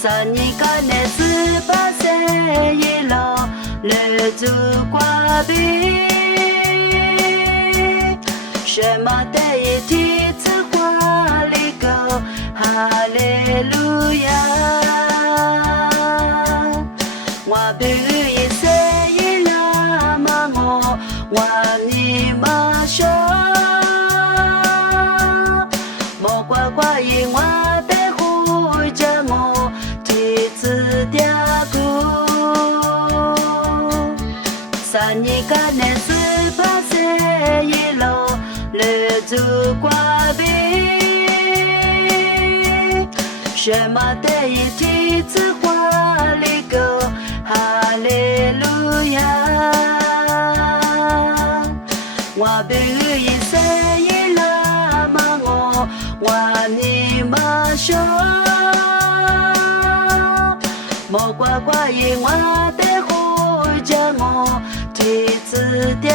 三年间的18岁一路日子过比，什么第一天次华丽歌，哈利路亚。我比一岁一拉嘛我你嘛说，莫怪怪因我被呼着我。三年间的18岁一路日子过比，什么第一天次华丽歌，哈利路亚。我比一岁一拉嘛我你嘛说。莫怪怪因我的呼着我，提子掉。